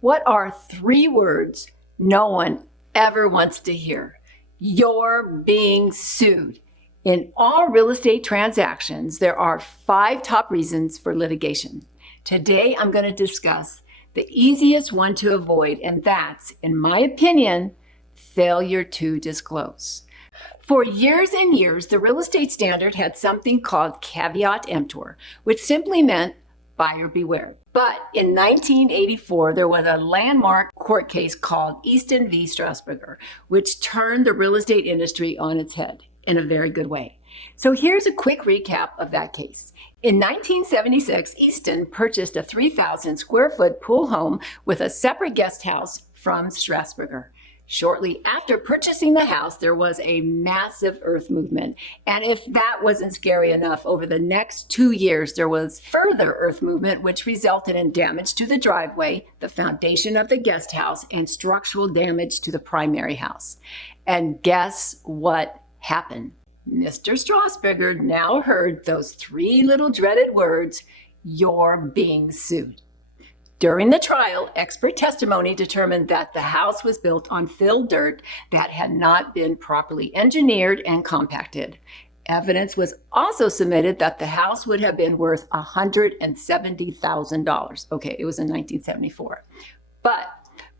What are 3 words no one ever wants to hear? You're being sued. In all real estate transactions, there are 5 top reasons for litigation. Today, I'm going to discuss the easiest one to avoid, and that's, in my opinion, failure to disclose. For years and years, the real estate standard had something called caveat emptor, which simply meant buyer beware. But in 1984, there was a landmark court case called Easton v. Strasburger, which turned the real estate industry on its head in a very good way. So here's a quick recap of that case. In 1976, Easton purchased a 3,000 square foot pool home with a separate guest house from Strasburger. Shortly after purchasing the house, there was a massive earth movement. And if that wasn't scary enough, over the next 2 years, there was further earth movement, which resulted in damage to the driveway, the foundation of the guest house, and structural damage to the primary house. And guess what happened? Mr. Strasburger now heard those 3 little dreaded words, "You're being sued." During the trial, expert testimony determined that the house was built on filled dirt that had not been properly engineered and compacted. Evidence was also submitted that the house would have been worth $170,000. Okay, it was in 1974. But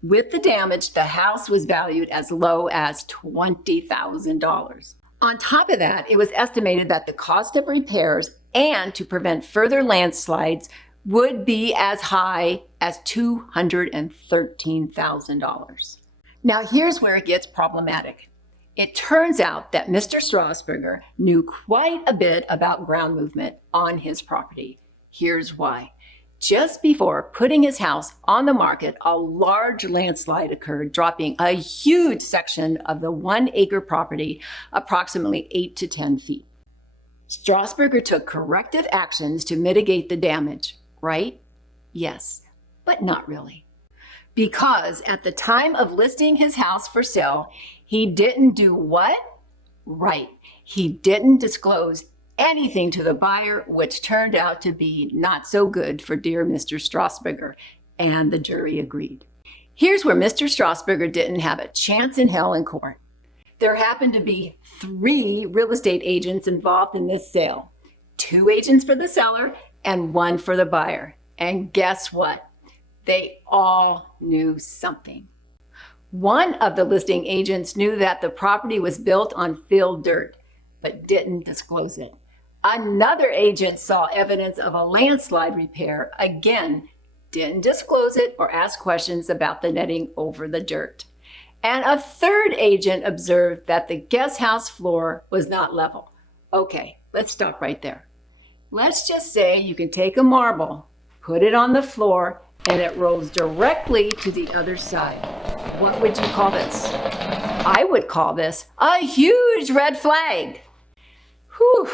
with the damage, the house was valued as low as $20,000. On top of that, it was estimated that the cost of repairs and to prevent further landslides would be as high as $213,000. Now, here's where it gets problematic. It turns out that Mr. Strasburger knew quite a bit about ground movement on his property. Here's why. Just before putting his house on the market, a large landslide occurred, dropping a huge section of the 1-acre property approximately 8 to 10 feet. Strasburger took corrective actions to mitigate the damage. Right? Yes, but not really. Because at the time of listing his house for sale, he didn't do what? Right. He didn't disclose anything to the buyer, which turned out to be not so good for dear Mr. Strasburger, and the jury agreed. Here's where Mr. Strasburger didn't have a chance in hell in court. There happened to be 3 real estate agents involved in this sale. 2 agents for the seller and 1 for the buyer. And guess what? They all knew something. One of the listing agents knew that the property was built on filled dirt, but didn't disclose it. Another agent saw evidence of a landslide repair, again, didn't disclose it or ask questions about the netting over the dirt. And a third agent observed that the guest house floor was not level. Okay, let's stop right there. Let's just say you can take a marble, put it on the floor, and it rolls directly to the other side. What would you call this? I would call this a huge red flag. Whew.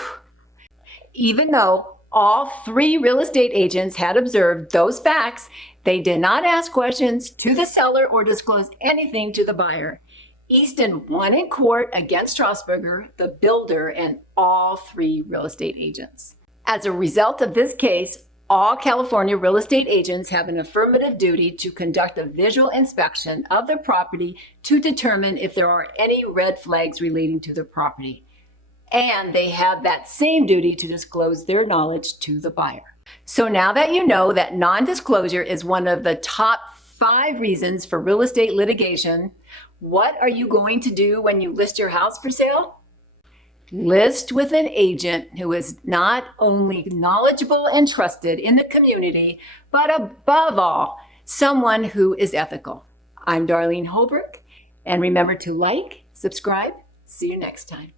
Even though all 3 real estate agents had observed those facts, they did not ask questions to the seller or disclose anything to the buyer. Easton won in court against Strasburger, the builder, and all 3 real estate agents. As a result of this case, all California real estate agents have an affirmative duty to conduct a visual inspection of the property to determine if there are any red flags relating to the property. And they have that same duty to disclose their knowledge to the buyer. So now that you know that non-disclosure is one of the top 5 reasons for real estate litigation, what are you going to do when you list your house for sale? List with an agent who is not only knowledgeable and trusted in the community, but above all, someone who is ethical. I'm Darlene Holbrook, and remember to like, subscribe. See you next time.